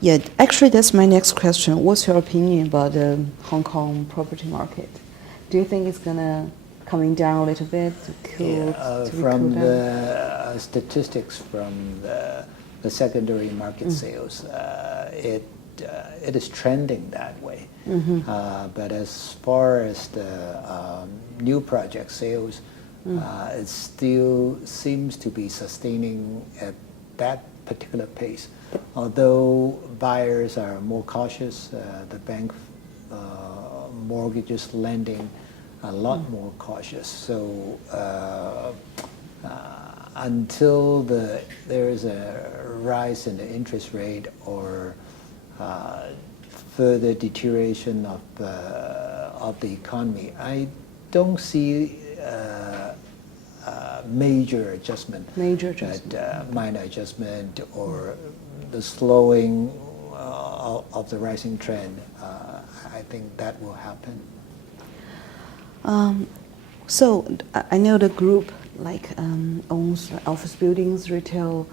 Yeah, actually, that's my next question. What's your opinion about the Hong Kong property market? Do you think it's gonna coming down a little bit to cool to be From cooled down? the statistics from the secondary market sales, it is trending that way. But as far as the new project sales, it still seems to be sustaining at that particular pace. Although buyers are more cautious, the bank mortgages lending a lot more cautious. So until there is a rise in the interest rate or further deterioration of the economy, I don't see major adjustment. Minor adjustment or the slowing of the rising trend. I think that will happen. So I know the group owns office buildings, retail.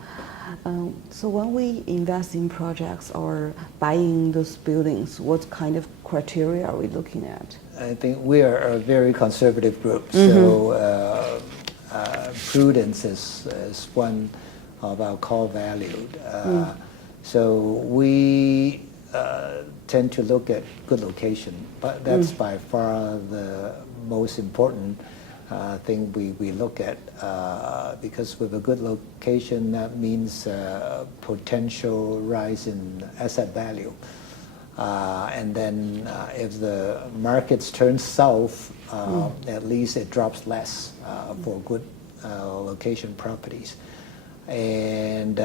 So when we invest in projects or buying those buildings, what kind of criteria are we looking at? I think we are a very conservative group, so prudence is one of our core values. So we tend to look at good location, but that's by far the most important thing we look at, because with a good location, that means potential rise in asset value. And then if the markets turn south, at least it drops less for good location properties. And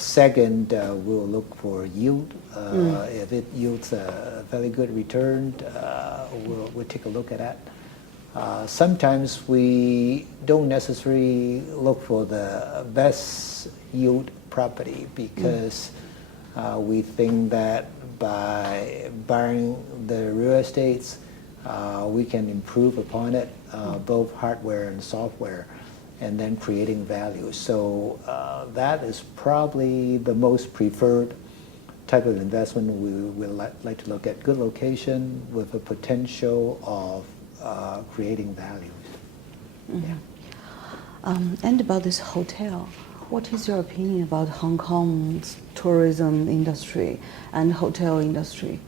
second, we'll look for yield. If it yields a very good return, we'll take a look at that. Sometimes we don't necessarily look for the best yield property because we think that by buying the real estates, we can improve upon it, both hardware and software, and then creating value. So that is probably the most preferred type of investment. We would like to look at good location with a potential of creating value. And about this hotel, what is your opinion about Hong Kong's tourism industry and hotel industry?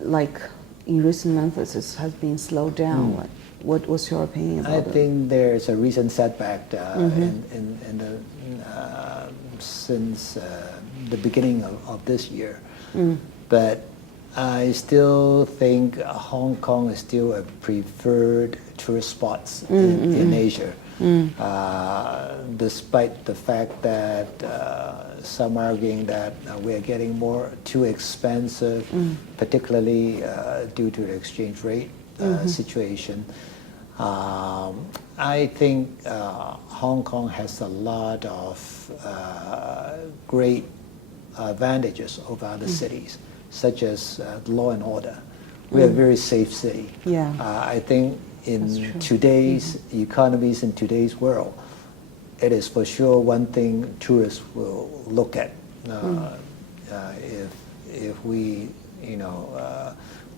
Like in recent months, it has been slowed down. What was your opinion about it? I think there's a recent setback since the beginning of this year. But I still think Hong Kong is still a preferred tourist spot in Asia. Despite the fact that some are arguing that we are getting too expensive, particularly due to the exchange rate situation. I think Hong Kong has a lot of great advantages over other cities, such as law and order. We are a very safe city. I think in today's economies, in today's world, it is for sure one thing tourists will look at. If we,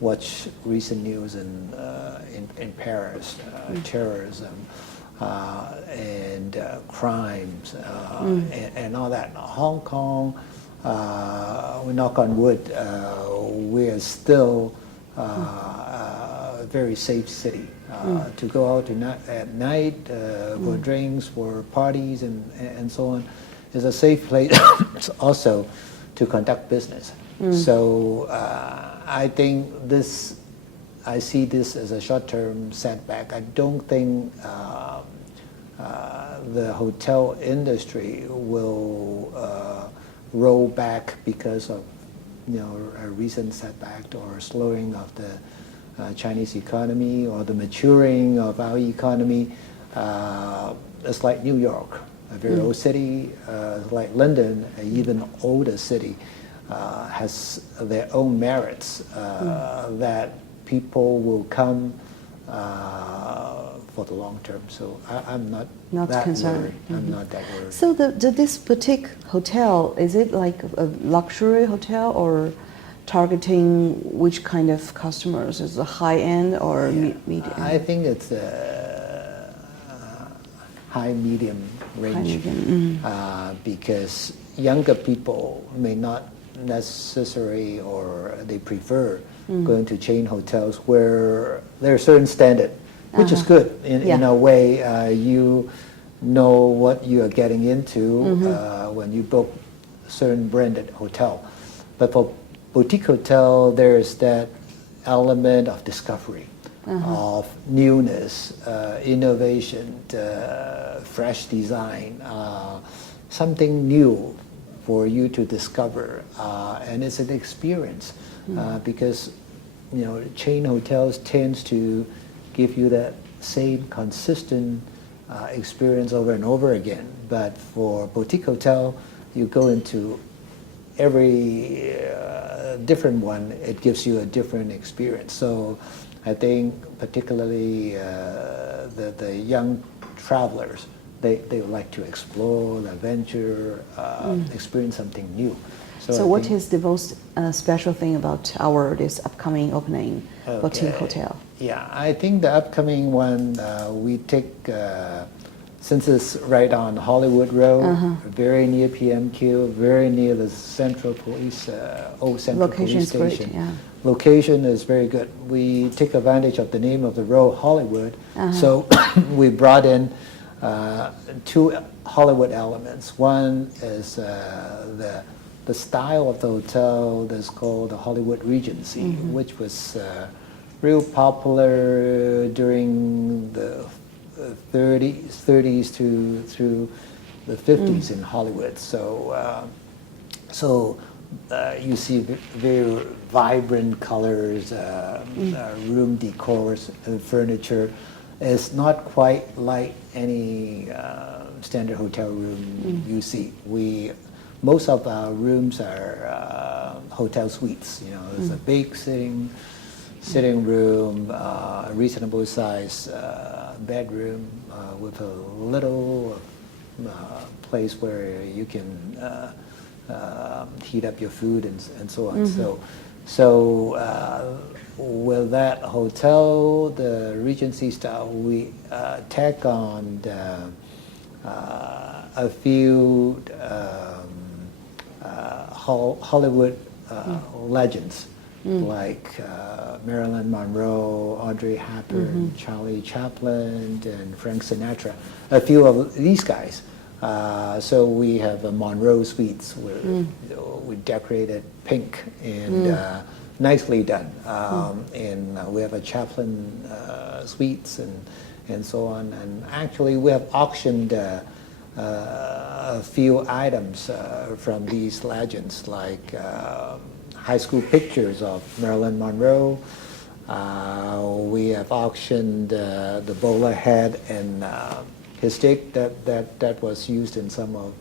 watch recent news in Paris, terrorism and crimes and all that. Hong Kong, we knock on wood, we are still a very safe city. To go out at night for drinks, for parties, and so on, is a safe place also to conduct business. So I think I see this as a short-term setback. I don't think the hotel industry will roll back because of a recent setback or slowing of the Chinese economy or the maturing of our economy. It's like New York, a very old city, like London, an even older city, has their own merits that people will come for the long term. So I'm not Not concerned. worried. I'm not that worried. So this boutique hotel, is it like a luxury hotel or targeting which kind of customers? Is it high end or medium? I think it's a high medium range. Because younger people may not necessarily, or they prefer going to chain hotels where there's a certain standard, which is good in a way. You know what you are getting into when you book a certain branded hotel. But for boutique hotel, there's that element of discovery, of newness, innovation, fresh design, something new for you to discover, and it's an experience because chain hotels tends to give you that same consistent experience over and over again. But for boutique hotel, you go into every different one, it gives you a different experience. So I think particularly the young travelers, they would like to explore, adventure, experience something new. So what is the most special thing about this upcoming opening boutique hotel? Yeah, I think the upcoming one, we take, since it's right on Hollywood Road, very near PMQ, very near the Central Police, old Central Location Police is great, Station. yeah. Location is very good. We take advantage of the name of the road, Hollywood. So we brought in two Hollywood elements. One is the style of the hotel that's called the Hollywood Regency, which was real popular during the 30s through the 50s in Hollywood. So you see very vibrant colors, room decors, furniture. It's not quite like any standard hotel room you see. Most of our rooms are hotel suites. There's a big sitting room, a reasonable size bedroom with a little place where you can heat up your food and so on. So with that hotel, the Regency style, we tack on a few Hollywood legends like Marilyn Monroe, Audrey Hepburn, Charlie Chaplin, and Frank Sinatra. A few of these guys. So we have a Monroe Suites where we decorated pink and nicely done. And we have a Chaplin Suites and so on. And actually we have auctioned a few items from these legends, like high school pictures of Marilyn Monroe. We have auctioned the bowler hat and his stick that was used in some of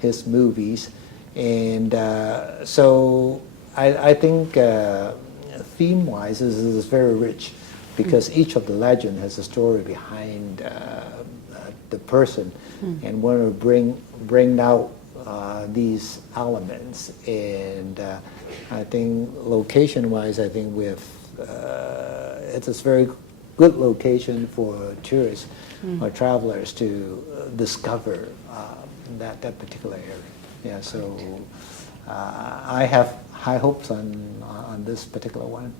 his movies. And so I think theme-wise this is very rich, because each of the legend has a story behind the person, and want to bring out these elements. And I think location-wise, I think we have it's a very good location for tourists or travelers to discover that particular area. Yeah, so I have high hopes on this particular one.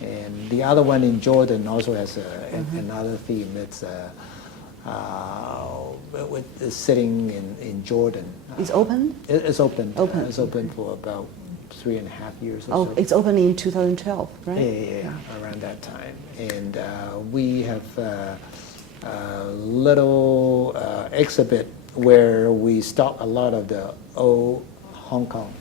And the other one in Jordan also has another theme. It's sitting in Jordan. It's open? It's open. Open. It's open for about 3.5 years or so. It's open in 2012, right? Yeah, around that time. And we have a little exhibit where we stock a lot of the old Hong Kong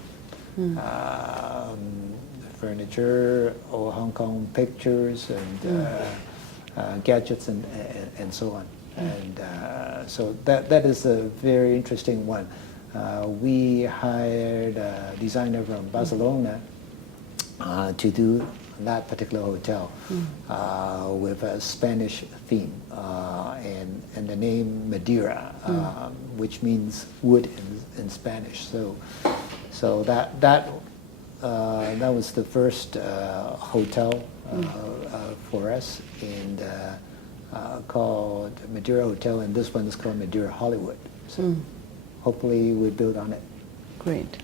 furniture, old Hong Kong pictures, and gadgets and so on. And so that is a very interesting one. We hired a designer from Barcelona to do that particular hotel with a Spanish theme and the name Madeira, which means wood in Spanish. So that was the first hotel for us, and called Madeira Hotel, and this one is called Madeira Hollywood. So hopefully we build on it. Great.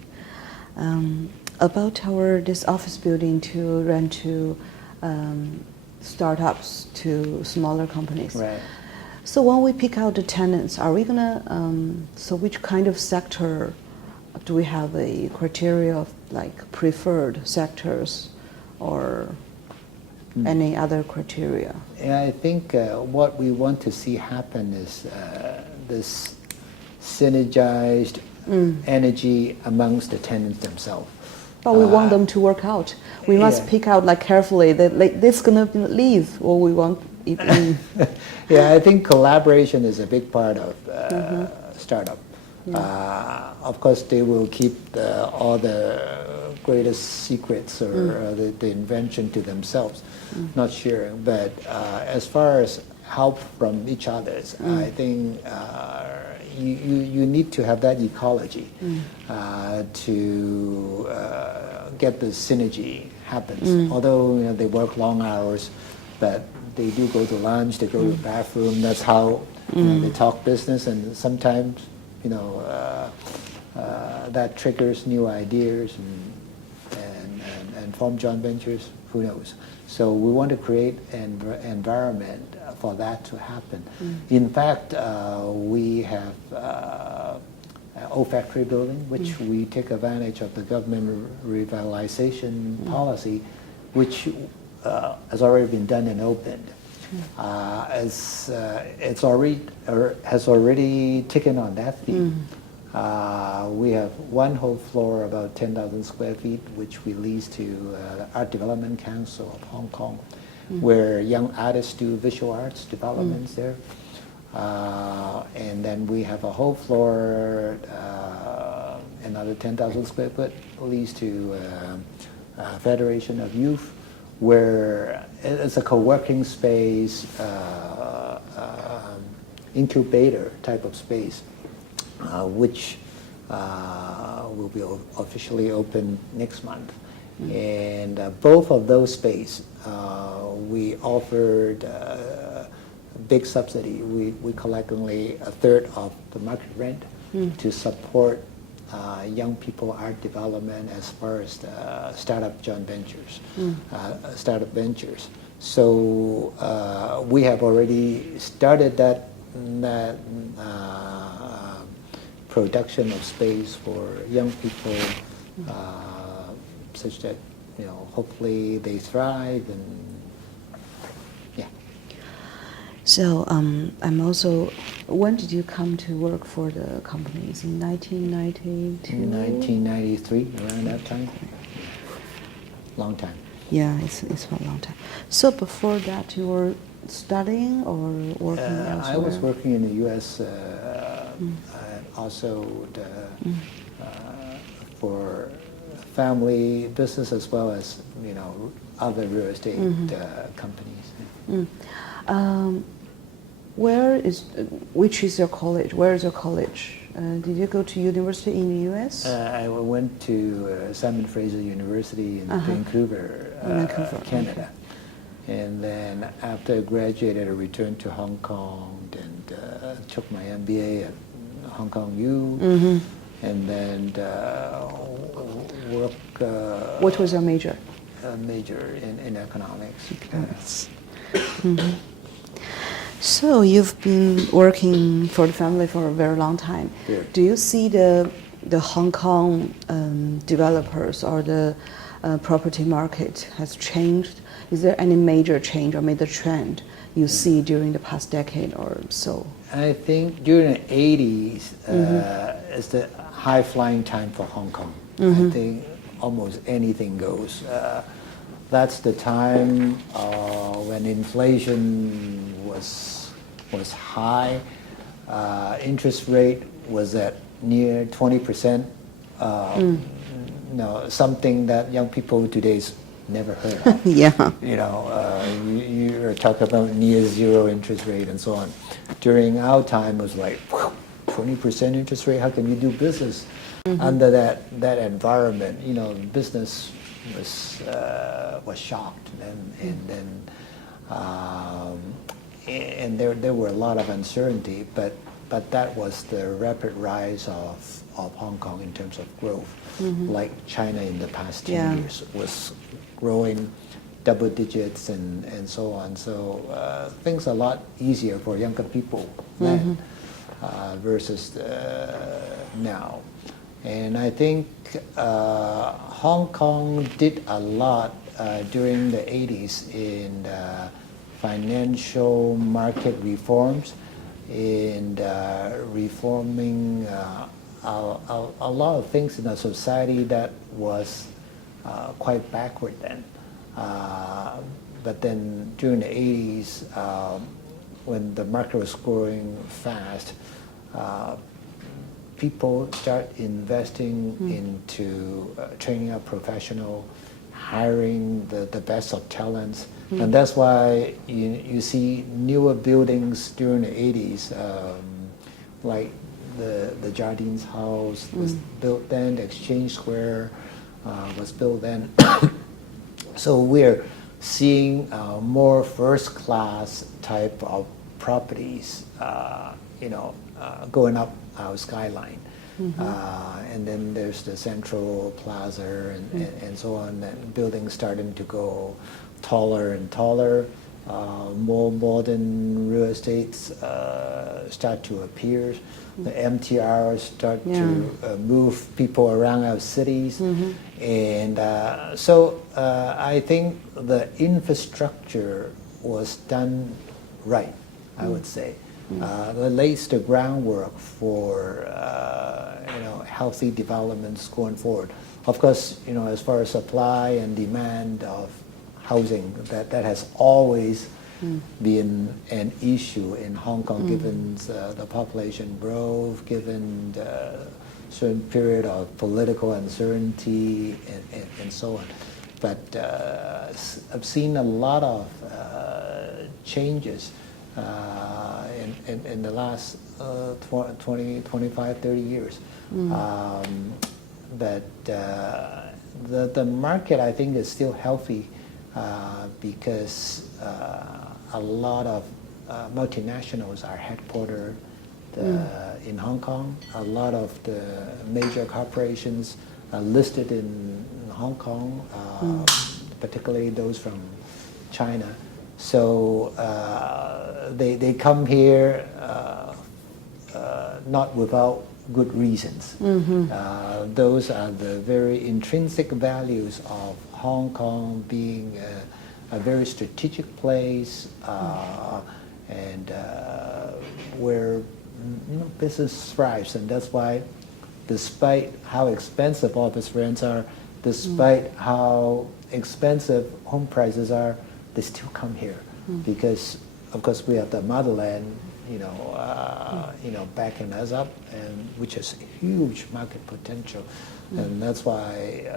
About this office building to rent to startups, to smaller companies. Right. So when we pick out the tenants, are we gonna? So which kind of sector do we have a criteria of, like preferred sectors, or any other criteria? And I think what we want to see happen is this synergized energy amongst the tenants themselves. But we want them to work out. We must pick out like carefully that like this gonna leave, or we want it in. Yeah, I think collaboration is a big part of startup. Of course, they will keep all the greatest secrets or the invention to themselves, not sharing. But as far as help from each other, I think you need to have that ecology to get the synergy happens. Although they work long hours, but they do go to lunch, they go to the bathroom. That's how they talk business, and sometimes that triggers new ideas and form joint ventures. Who knows? So we want to create an environment for that to happen. In fact, we have an old factory building, which we take advantage of the government revitalization policy, which has already been done and opened. Has already taken on that theme. We have one whole floor, about 10,000 square feet, which we lease to Art Development Council of Hong Kong, where young artists do visual arts developments there. And then we have a whole floor, another 10,000 square foot, leased to Federation of Youth, where it's a co-working space, incubator type of space, which will be officially open next month. And both of those spaces, we offered a big subsidy. We collect only a third of the market rent to support young people art development as far as the startup joint ventures, startup ventures. So we have already started that production of space for young people, such that hopefully they thrive and. So I'm also. When did you come to work for the companies? In 1992. In 1993, around that time. Long time. Yeah, it's a long time. So before that, you were studying or working elsewhere? I was working in the U.S. And also for family business as well as other real estate companies. Which is your college? Where is your college? Did you go to university in the U.S.? I went to Simon Fraser University in Vancouver, Canada. Okay. And then after I graduated, I returned to Hong Kong and took my MBA at Hong Kong U. And then work. What was your major? Major in economics. Economics. So you've been working for the family for a very long time. Yeah. Do you see the Hong Kong developers or the property market has changed? Is there any major change or major trend you see during the past decade or so? I think during the 80s is the high-flying time for Hong Kong. I think almost anything goes. That's the time when inflation was high, interest rate was at near 20%. Something that young people today never heard of. Yeah. You're talking about near zero interest rate and so on. During our time, it was like 20% interest rate. How can you do business under that environment? Business was shocked, and there were a lot of uncertainty, but that was the rapid rise of Hong Kong in terms of growth. Like China in the past 10 years was growing double digits and so on. So things are a lot easier for younger people then versus now. And I think Hong Kong did a lot during the 80s in financial market reforms, in reforming a lot of things in a society that was quite backward then. But then during the 80s, when the market was growing fast, people start investing into training up professional, hiring the best of talents. And that's why you see newer buildings during the 80s, like the Jardines House was built then, the Exchange Square was built then. So we're seeing more first-class type of properties, going up our skyline. And then there's the Central Plaza and so on, and buildings starting to go taller and taller. More modern real estates start to appear. The MTRs start to move people around our cities. And so I think the infrastructure was done right, I would say. That lays the groundwork for healthy developments going forward. Of course, as far as supply and demand of housing, that has always been an issue in Hong Kong, given the population growth, given the certain period of political uncertainty, and so on. But I've seen a lot of changes in the last 20, 25, 30 years. But the market, I think, is still healthy because a lot of multinationals are headquartered in Hong Kong. A lot of the major corporations are listed in Hong Kong, particularly those from China. So they come here not without good reasons. Those are the very intrinsic values of Hong Kong being a very strategic place and where business thrives. And that's why, despite how expensive office rents are, despite how expensive home prices are, they still come here because, of course, we have the motherland, backing us up, and which has huge market potential, and that's why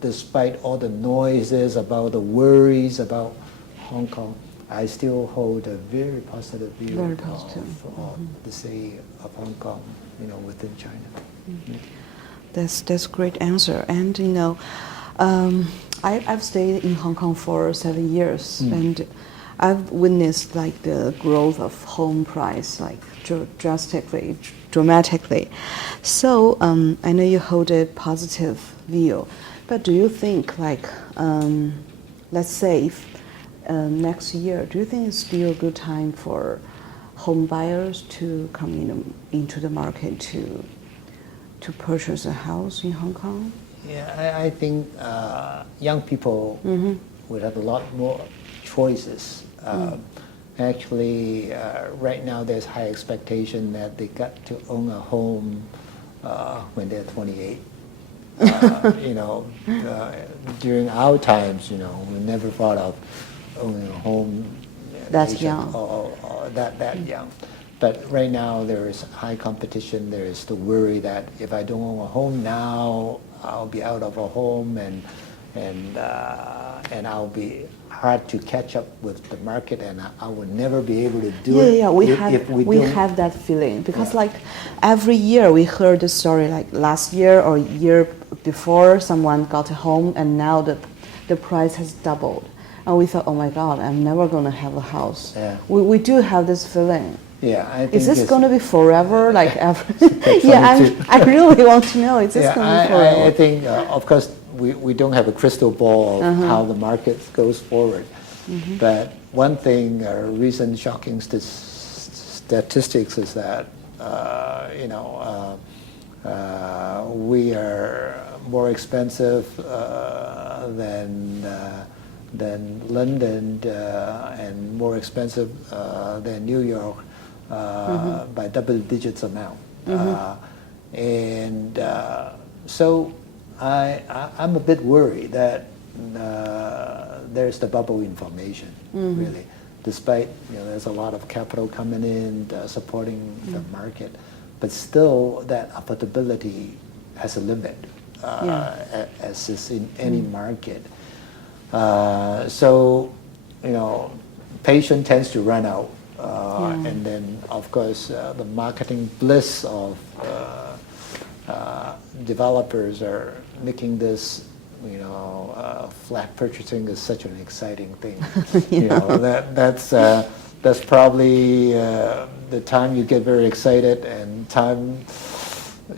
despite all the noises about the worries about Hong Kong, I still hold a very positive view of the city of Hong Kong, within China. That's great answer. And I've stayed in Hong Kong for 7 years, and I've witnessed the growth of home price dramatically. So I know you hold a positive view, but do you think let's say next year, do you think it's still a good time for home buyers to come into the market to purchase a house in Hong Kong? Yeah, I think young people would have a lot more choices. Actually, right now there's high expectation that they got to own a home when they're 28. During our times, we never thought of owning a home that young. Or that young. But right now there is high competition. There is the worry that if I don't own a home now, I'll be out of a home, and I'll be hard to catch up with the market, and I will never be able to do it. Yeah, if we don't. have that feeling because like every year we heard the story, like last year or year before someone got a home and now the price has doubled, and we thought, oh my God, I'm never going to have a house. Yeah. We do have this feeling. Yeah, I think is this going to be forever? Like ever? Yeah, I really want to know. Is this going to be forever? I think, of course, we don't have a crystal ball of how the market goes forward. But one thing, recent shocking statistics is that, we are more expensive than London and more expensive than New York by double digits amount. So I'm a bit worried that there's the bubble information, really. Despite there's a lot of capital coming in supporting the market, but still that affordability has a limit, as is in any market. So patience tends to run out, and then of course the marketing bliss of developers are making this flat purchasing is such an exciting thing. That's probably the time you get very excited and time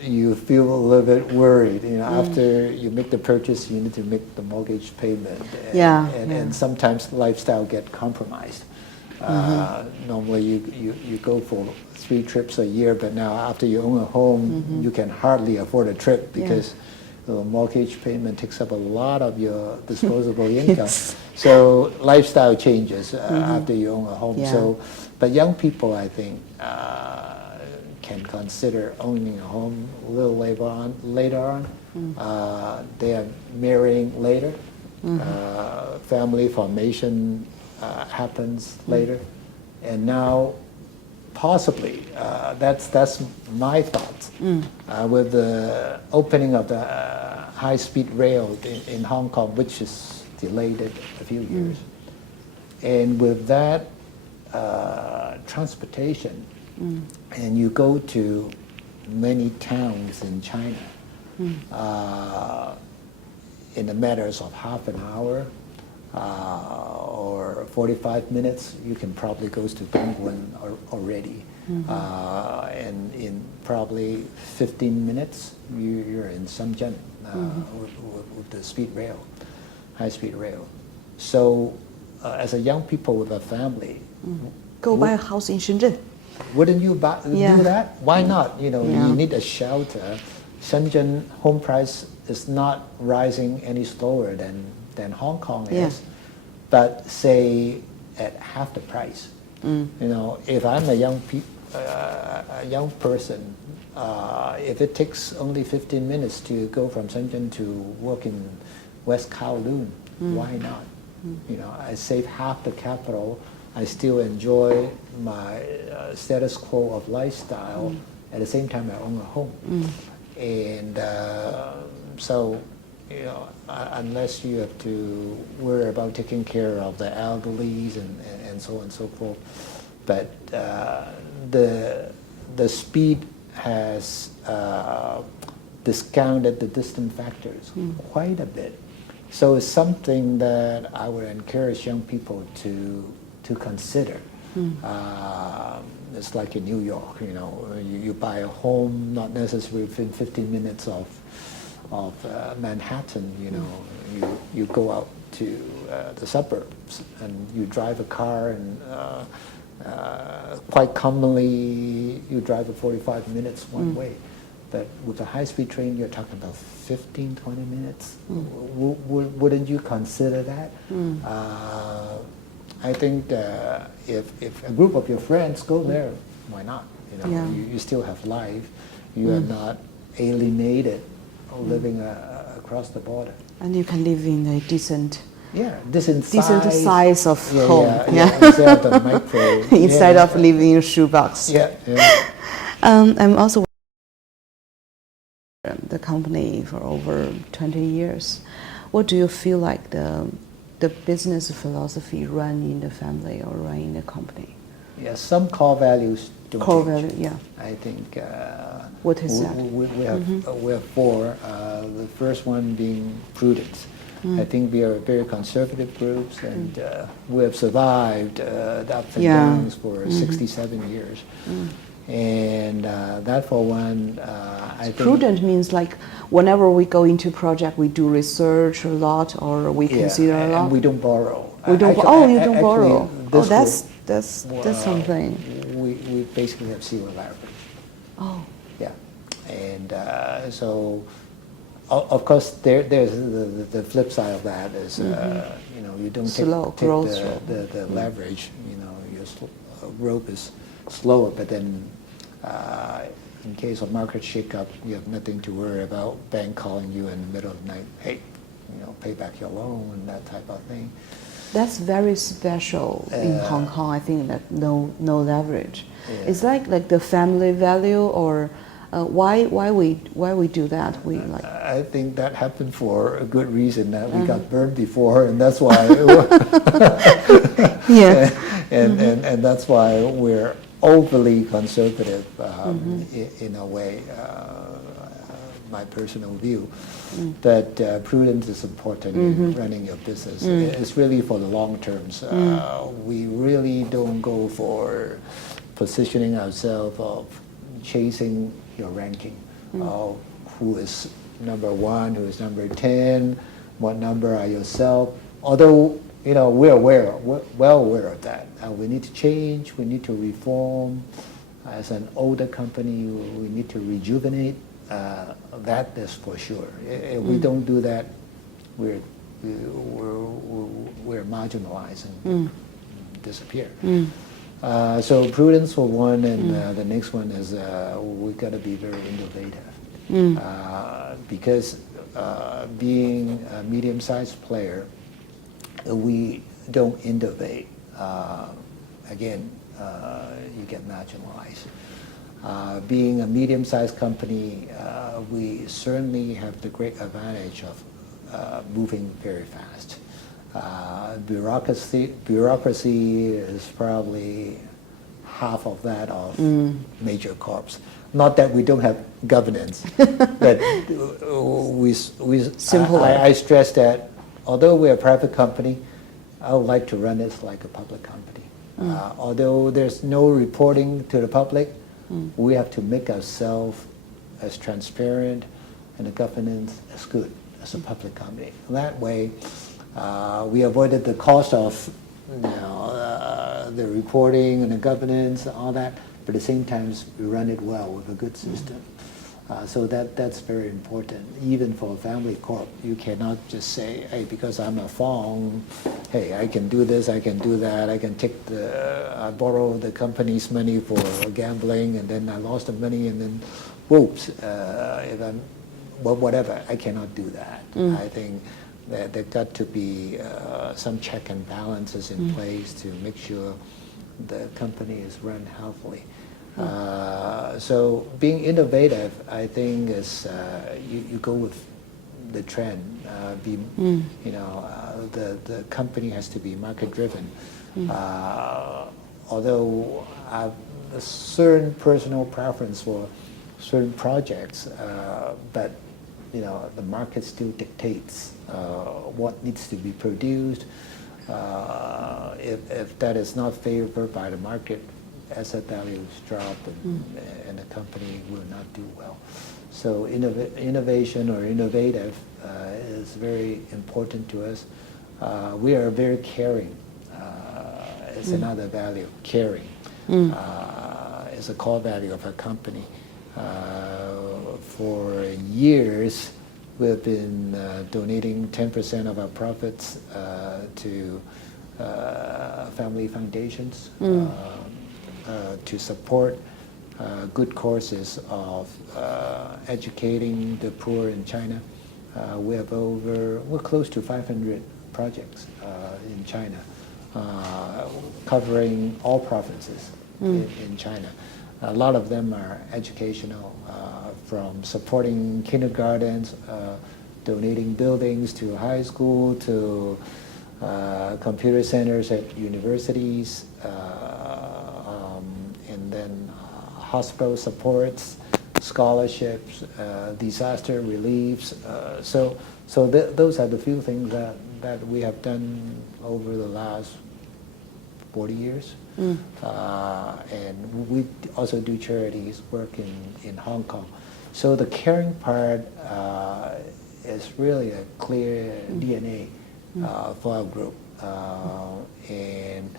you feel a little bit worried. After you make the purchase, you need to make the mortgage payment, and sometimes lifestyle get compromised. Normally you go for 3 trips a year, but now after you own a home, you can hardly afford a trip because the mortgage payment takes up a lot of your disposable income. So lifestyle changes after you own a home. So, but young people, I think, can consider owning a home a little later on. They are marrying later. Family formation happens later, and now possibly that's my thoughts with the opening of the high-speed rail in Hong Kong, which is delayed a few years, and with that transportation, and you go to many towns in China in a matters of half an hour or 45 minutes, you can probably go to Dongguan already. And in probably 15 minutes, you're in Shenzhen with the speed rail, high-speed rail. So as a young people with a family, go buy a house in Shenzhen. Wouldn't you do that? Why not? You need a shelter. Shenzhen home price is not rising any slower than Hong Kong is, but say at half the price. If I'm a young person, if it takes only 15 minutes to go from Shenzhen to work in West Kowloon, why not? I save half the capital. I still enjoy my status quo of lifestyle. At the same time, I own a home. And so, unless you have to worry about taking care of the elderly and so on and so forth, but the speed has discounted the distance factors quite a bit. So it's something that I would encourage young people to consider. It's like in New York, you buy a home not necessarily within 15 minutes of Manhattan. You go out to the suburbs and you drive a car, and quite commonly you drive for 45 minutes one way. But with a high-speed train, you're talking about 15, 20 minutes. Wouldn't you consider that? I think if a group of your friends go there, why not? You still have life. You are not alienated living across the border. And you can live in a decent size of home. Instead of the micro. Instead of living in a shoebox. I'm also the company for over 20 years. what do you feel like the business philosophy run in the family or run in the company? Yeah, some core values don't Core change. value, yeah. I think What is that? we have four. The first one being prudence. I think we are very conservative groups, and we have survived the ups and downs for 67 years. And that for one, I think... Prudent means like whenever we go into project, we do research a lot, or we consider a lot. And we don't borrow. We don't. You don't borrow. Oh, that's well, something. We basically have zero leverage. Oh. Yeah, and so of course there's the flip side of that is you know, you don't take the leverage. You know, your rope is slower, but then in case of market shakeup, you have nothing to worry about. Bank calling you in the middle of the night, hey, you know, pay back your loan and that type of thing. That's very special in Hong Kong. I think that no leverage. Yeah. It's like the family value, or why we do that? We like. I think that happened for a good reason. That we got burned before, and that's why. Yeah. And that's why we're overly conservative in a way. My personal view, that prudence is important in running your business. It's really for the long terms. We really don't go for positioning ourselves of chasing your ranking, who is number 1, who is number 10, what number are yourself. Although, you know, we're well aware of that. We need to change, we need to reform. As an older company, we need to rejuvenate. That is for sure. If we don't do that, we're marginalized and disappear. So prudence for one, and the next one is we got to be very innovative, because being a medium-sized player, we don't innovate. Again, you get marginalized. Being a medium-sized company, we certainly have the great advantage of moving very fast. Bureaucracy is probably half of that of major corps. Not that we don't have governance, but I stress that although we're a private company, I would like to run it like a public company. Although there's no reporting to the public, we have to make ourselves as transparent and the governance as good as a public company. That way, we avoided the cost of the reporting and the governance and all that, but at the same time, we run it well with a good system. So that's very important. Even for a family corp, you cannot just say, hey, because I'm a Fong, hey, I can do this, I can do that, I can I borrow the company's money for gambling, and then I lost the money, and then, whoops, if I'm, well, whatever, I cannot do that. I think that there got to be some check and balances in place to make sure the company is run healthily. So being innovative, I think, is you go with the trend. You know, the company has to be market driven. Although I have a certain personal preference for certain projects, but you know, the market still dictates what needs to be produced. If that is not favored by the market, asset values drop, and the company will not do well. So innovation or innovative is very important to us. We are very caring. It's another value, caring. It's a core value of our company. For years, we've been donating 10% of our profits to family foundations. To support good courses of educating the poor in China. We're close to 500 projects in China, covering all provinces in China. A lot of them are educational, from supporting kindergartens donating buildings to high school, to computer centers at universities, and then hospital supports, scholarships, disaster reliefs. Those are the few things that we have done over the last 40 years. And we also do charities work in Hong Kong. So the caring part is really a clear DNA for our group. And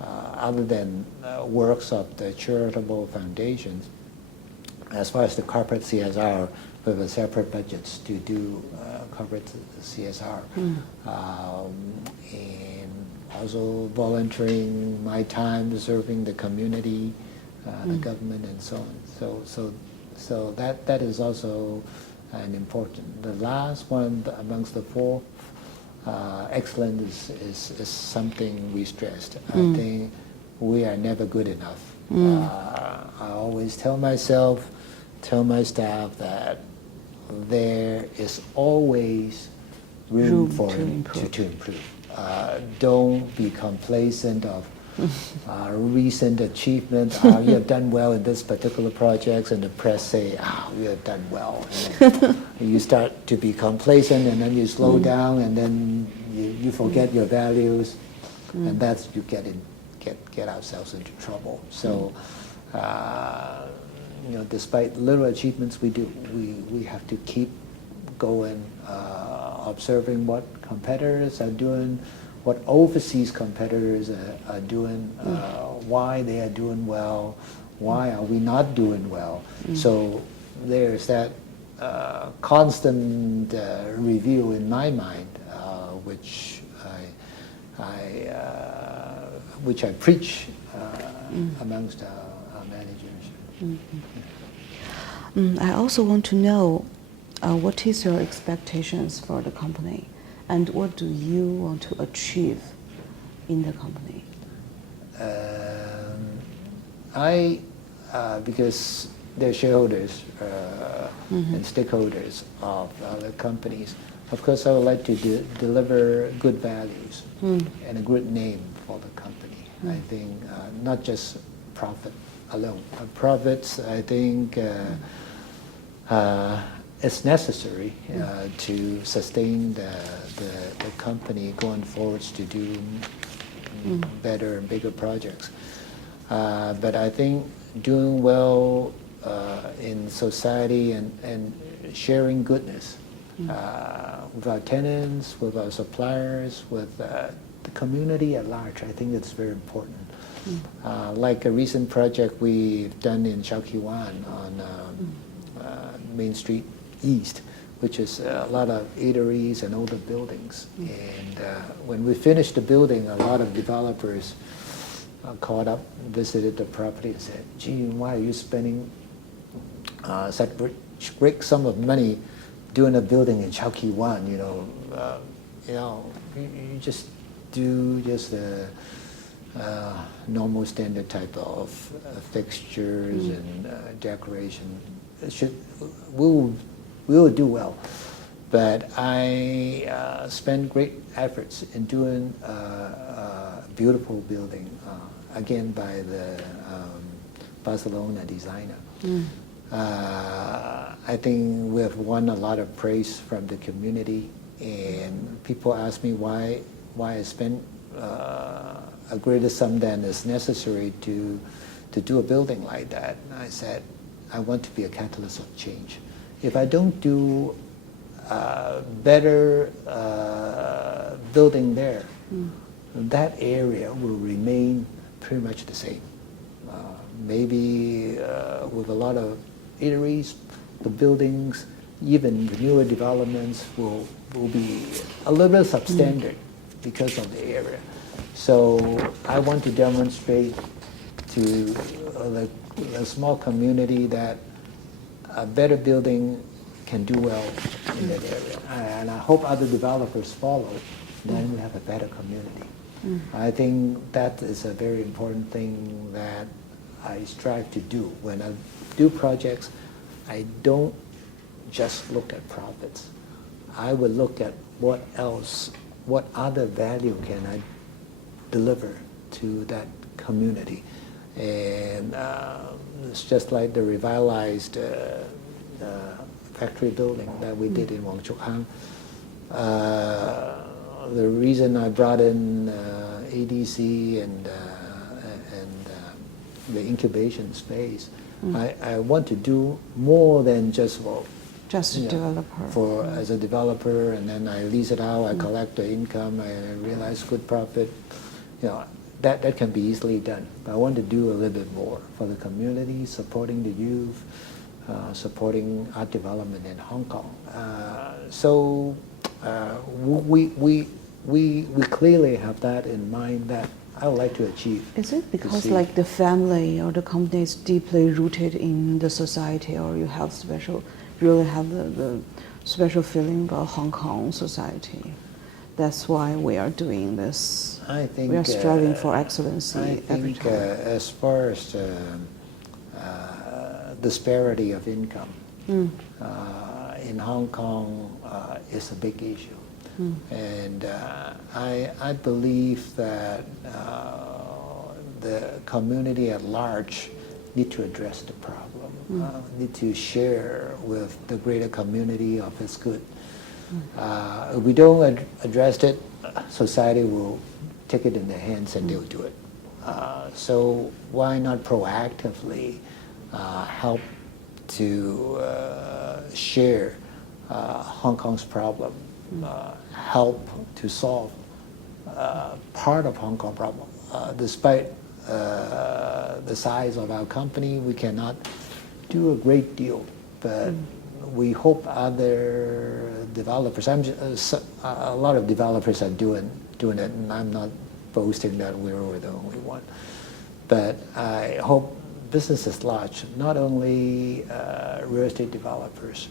other than works of the charitable foundations, as far as the corporate CSR, we have separate budgets to do corporate CSR. And also volunteering my time serving the community, the government, and so on. So that is also an important. The last one amongst the four, excellence is something we stressed. I think we are never good enough. I always tell myself, tell my staff that there is always room for to improve. Don't be complacent of recent achievements. You have done well in this particular project, and the press say, you have done well. And you start to be complacent, and then you slow down, and then you forget your values, and that's you get ourselves into trouble. So, despite little achievements we do, we have to keep going, observing what competitors are doing, what overseas competitors are doing, why they are doing well, why are we not doing well. So there's that constant review in my mind, which I preach amongst our managers. I also want to know what is your expectations for the company, and what do you want to achieve in the company? Because they're shareholders and stakeholders of the companies, of course I would like to deliver good values and a good name for the company. I think not just profit alone. Profits, I think, it's necessary to sustain the company going forwards to do better and bigger projects. But I think doing well in society and sharing goodness with our tenants, with our suppliers, with the community at large, I think it's very important. Like a recent project we've done in Shao Ki Wan on Main Street East, which is a lot of eateries and older buildings. And when we finished the building, a lot of developers called up, visited the property and said, gee, why are you spending such great sum of money doing a building in Shao Ki Wan? You just do just a normal standard type of fixtures and decoration. We will do well. But I spend great efforts in doing a beautiful building, again by the Barcelona designer. I think we have won a lot of praise from the community, and people ask me why I spend a greater sum than is necessary to do a building like that. And I said, I want to be a catalyst of change. If I don't do better building there, that area will remain pretty much the same. Maybe with a lot of eateries, the buildings, even the newer developments will be a little bit substandard because of the area. So I want to demonstrate to a small community that a better building can do well in that area. And I hope other developers follow, then we have a better community. I think that is a very important thing that I strive to do. When I do projects, I don't just look at profits. I would look at what other value can I deliver to that community. And it's just like the revitalized factory building that we did in Wang Chuk Hang. The reason I brought in ADC and the incubation space, I want to do more than just Just a developer. as a developer, and then I lease it out, I collect the income, I realize good profit. That can be easily done. But I want to do a little bit more for the community, supporting the youth, supporting art development in Hong Kong. So we clearly have that in mind that I would like to achieve. Is it because like the family or the company is deeply rooted in the society, or you have really have the special feeling about Hong Kong society? That's why we are doing this. I think we are striving for excellency every think time. as far as disparity of income in Hong Kong is a big issue. And I believe that the community at large need to address the problem, need to share with the greater community of its good. If we don't address it, society will take it in their hands and they'll do it. So why not proactively help to share Hong Kong's problem, help to solve part of Hong Kong problem. Despite the size of our company, we cannot do a great deal, but we hope other developers, a lot of developers are doing it, and I'm not boasting that we're the only one. But I hope businesses large, not only real estate developers,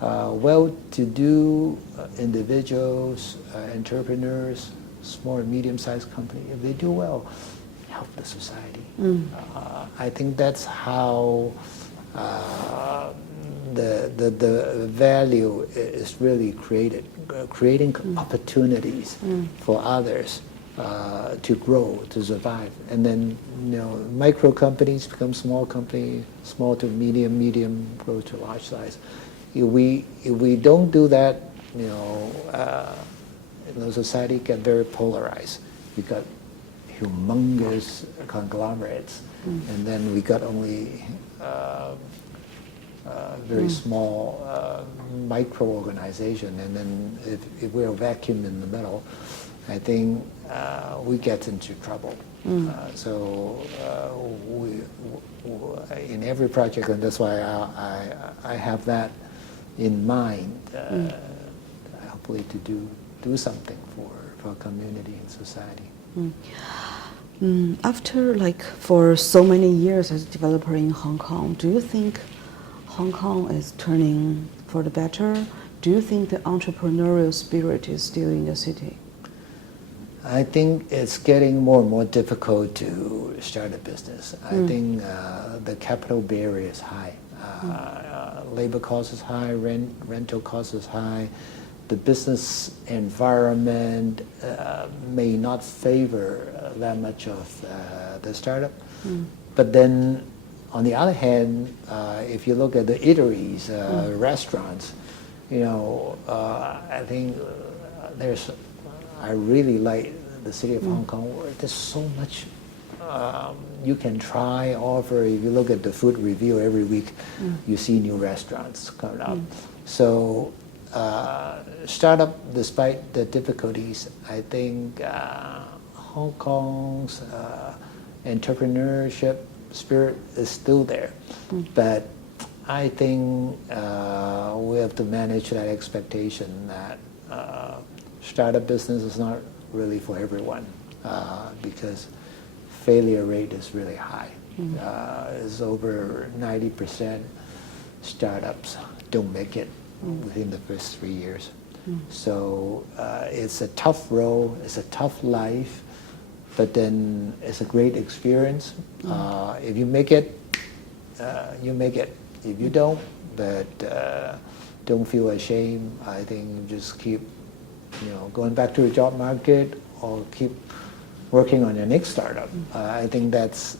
well-to-do individuals, entrepreneurs, small and medium-sized companies, if they do well, help the society. I think that's how the value is really created, creating opportunities for others to grow, to survive. And then, micro companies become small company, small to medium, medium grow to large size. If we don't do that, society get very polarized. We got humongous conglomerates, and then we got only very small micro organization. And then if we're a vacuum in the middle, I think we get into trouble. So we in every project, and that's why I have that in mind, hopefully to do something for community and society. After for so many years as a developer in Hong Kong, do you think Hong Kong is turning for the better? Do you think the entrepreneurial spirit is still in the city? I think it's getting more and more difficult to start a business. I think the capital barrier is high. Labor cost is high, rental cost is high. The business environment may not favor that much of the startup. But then, on the other hand, if you look at the eateries, restaurants, I think I really like the city of Hong Kong, where there's so much you can try, offer. If you look at the food review every week, you see new restaurants coming up. So startup, despite the difficulties, I think Hong Kong's entrepreneurship spirit is still there. But I think we have to manage that expectation that startup business is not really for everyone, because failure rate is really high. It's over 90% startups don't make it within the first 3 years. So it's a tough road, it's a tough life, but then it's a great experience. If you make it, you make it. If you don't, but don't feel ashamed. I think just keep, going back to the job market or keep working on your next startup. I think that's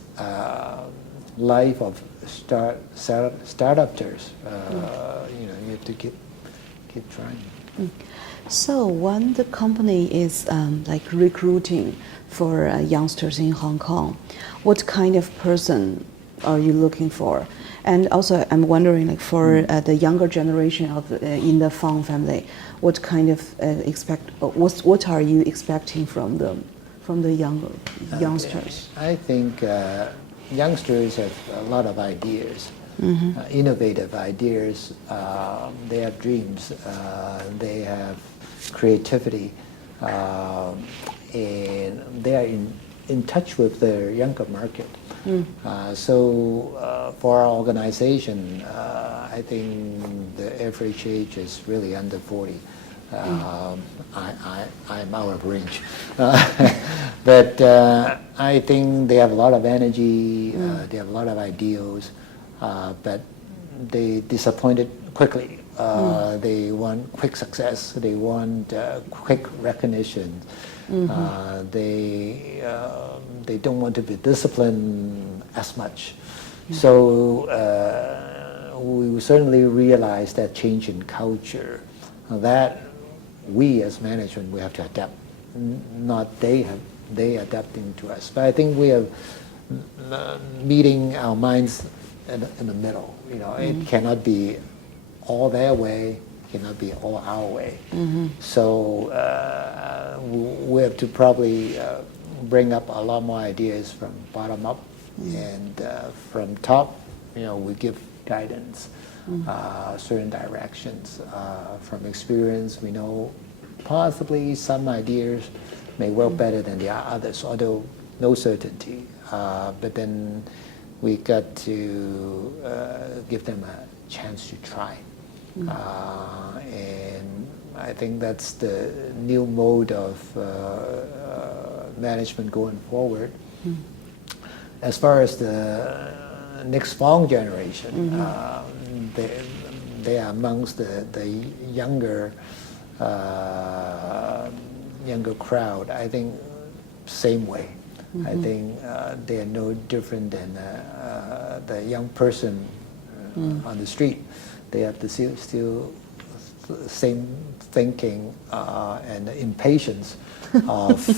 life of startupers. You have to keep trying. So when the company is like recruiting for youngsters in Hong Kong, what kind of person are you looking for? And also, I'm wondering, like for the younger generation of in the Fang family, what kind of what are you expecting from them, from the youngsters? I think youngsters have a lot of ideas, innovative ideas. They have dreams. They have creativity, and they are in touch with their younger market. So for our organization, I think the average age is really under 40. I'm out of range. But I think they have a lot of energy, they have a lot of ideals, but they disappointed quickly. They want quick success, they want quick recognition. They don't want to be disciplined as much. So we certainly realize that change in culture, that we as management, we have to adapt, not they adapting to us. But I think we are meeting our minds in the middle. It cannot be all their way, cannot be all our way. So we have to probably bring up a lot more ideas from bottom up, and from top, we give guidance, certain directions. From experience, we know possibly some ideas may work better than the others, although no certainty. But then we got to give them a chance to try. And I think that's the new mode of management going forward. As far as the next Fong generation, they are amongst the younger crowd. I think same way. I think they are no different than the young person on the street. They have the still same thinking and impatience of,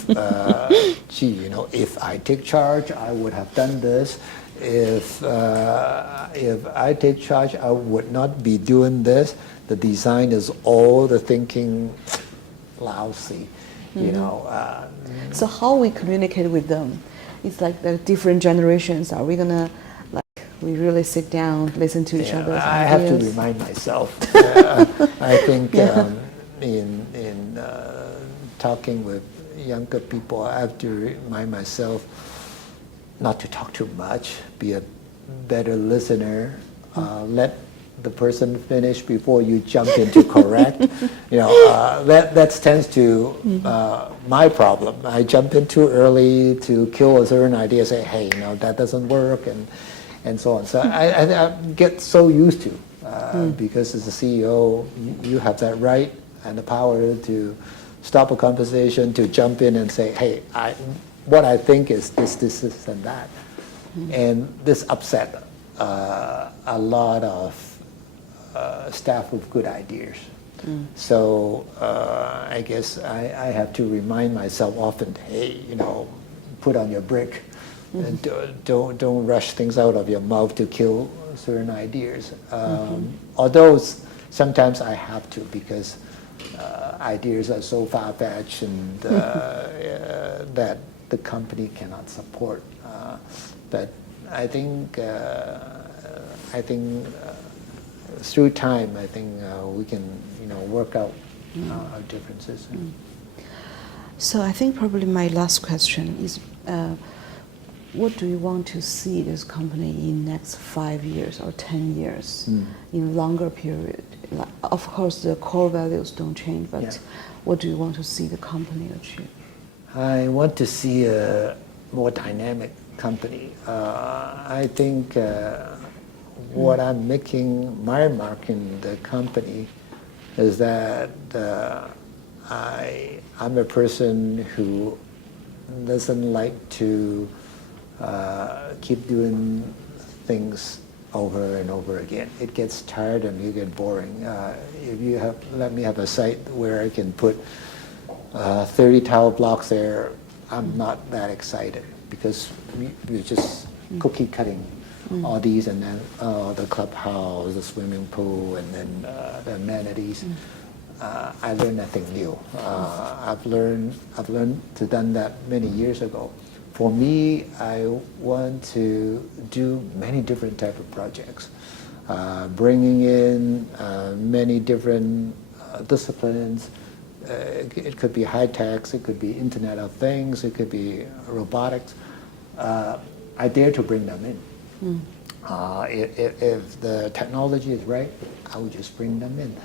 if I take charge, I would have done this. If I take charge, I would not be doing this. The design is all the thinking lousy, So how we communicate with them? It's like the different generations. Are we gonna we really sit down, listen to each other's I ideas? have to remind myself. I think in talking with younger people, I have to remind myself not to talk too much, be a better listener, let the person finish before you jump in to correct. That tends to my problem. I jump in too early to kill a certain idea, say, hey, that doesn't work, and so on. So I get so used to, because as a CEO, you have that right and the power to stop a conversation, to jump in and say, hey, what I think is this, and that. And this upset a lot of staff with good ideas. So I guess I have to remind myself often, hey, put on your brake. And don't rush things out of your mouth to kill certain ideas. Although sometimes I have to, because ideas are so far-fetched and that the company cannot support. But I think through time, I think we can work out our differences. So I think probably my last question is, what do you want to see this company in next 5 years or 10 years, in longer period? Of course, the core values don't change, but what do you want to see the company achieve? I want to see a more dynamic company. I think what I'm making my mark in the company is that I'm a person who doesn't like to keep doing things over and over again. It gets tired and you get boring. If you let me have a site where I can put 30 tower blocks there, I'm not that excited because we're just cookie cutting all these, and then the clubhouse, the swimming pool, and then the amenities. I learned nothing new. I've learned to done that many years ago. For me, I want to do many different type of projects, bringing in many different disciplines. It could be high tech, it could be Internet of Things, it could be robotics. I dare to bring them in. If the technology is right, I would just bring them in.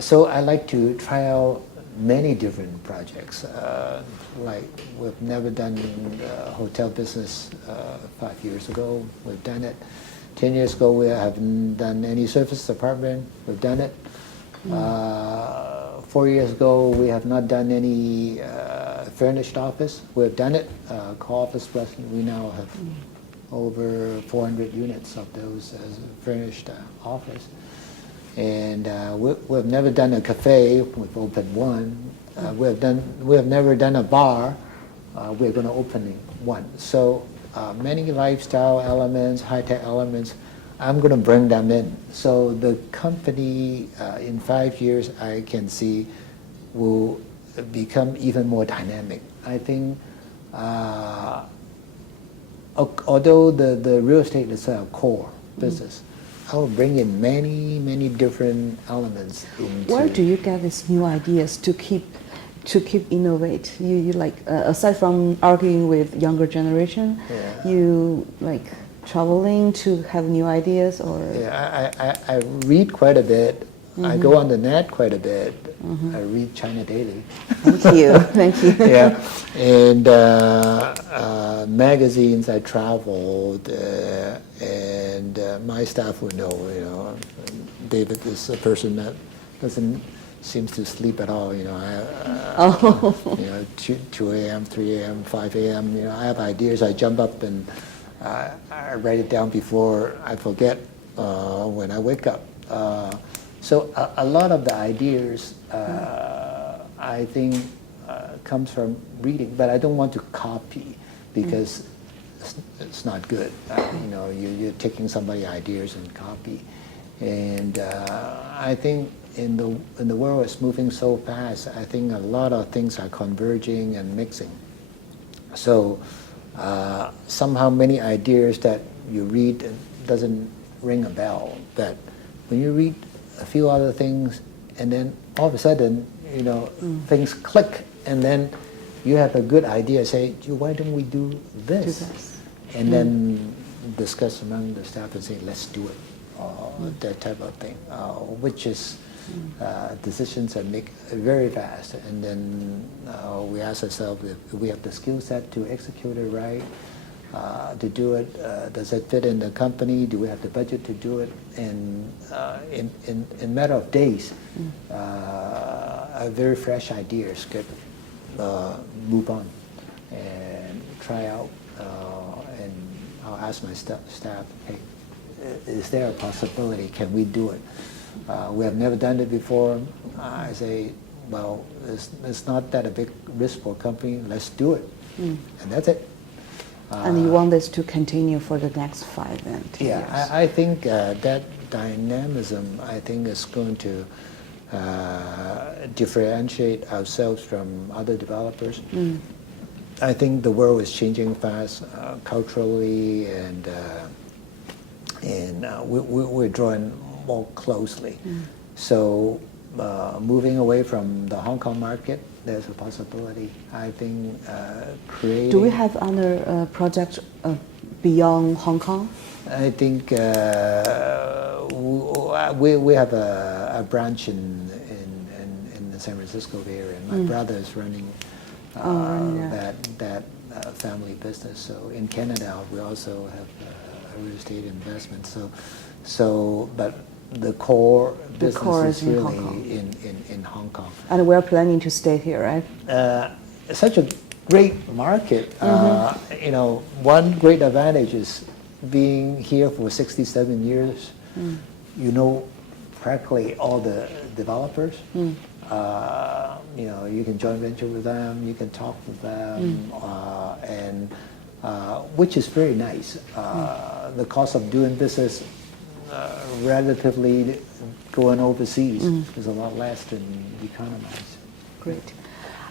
So I like to try out many different projects. Like we've never done hotel business 5 years ago. We've done it. 10 years ago, we haven't done any service apartment. We've done it. 4 years ago, we have not done any furnished office. We've done it. Co-office plus, we now have over 400 units of those as a furnished office. And we've never done a cafe. We've opened one. We have never done a bar. We're going to open one. So many lifestyle elements, high-tech elements, I'm going to bring them in. So the company in 5 years, I can see, will become even more dynamic. I think although the real estate is a core business, I will bring in many different elements into. Where do you get these new ideas to keep innovate? You like aside from arguing with younger generation, you like traveling to have new ideas, or? Yeah, I read quite a bit. I go on the net quite a bit. I read China Daily. Thank you, thank you. Yeah, and magazines. I traveled, and my staff would know. You know, David is a person that doesn't seems to sleep at all. You know, you know, 2 a.m., 3 a.m., 5 a.m. You know, I have ideas. I jump up and I write it down before I forget when I wake up. So a lot of the ideas, I think, comes from reading, but I don't want to copy because it's not good. You know, you're taking somebody's ideas and copy. And I think in the world it's moving so fast, I think a lot of things are converging and mixing. So somehow many ideas that you read doesn't ring a bell, but when you read a few other things, and then all of a sudden, you know, things click, and then you have a good idea. Say, why don't we do this? And then discuss among the staff and say, let's do it. That type of thing, which is decisions are made very fast, and then we ask ourselves if we have the skill set to execute it right. To do it, does it fit in the company? Do we have the budget to do it? And in a matter of days, very fresh ideas could move on and try out. And I'll ask my staff, hey, is there a possibility? Can we do it? We have never done it before. I say, well, it's not that a big risk for a company. Let's do it. And that's it. And you want this to continue for the next 5 and 10 years? Yeah, I think that dynamism, I think, is going to differentiate ourselves from other developers. I think the world is changing fast culturally, and we're drawing more closely. So moving away from the Hong Kong market, there's a possibility. I think creating. Do we have other projects beyond Hong Kong? I think we have a branch in the San Francisco area, and my brother is running that family business. So in Canada, we also have a real estate investment. But the core The business core is is in Hong really Kong. in Hong Kong. And we're planning to stay here, right? Such a great market. You know, one great advantage is being here for 67 years. You know practically all the developers. You know, you can joint venture with them, you can talk with them, and which is very nice. The cost of doing business relatively going overseas is a lot less than economize. Great.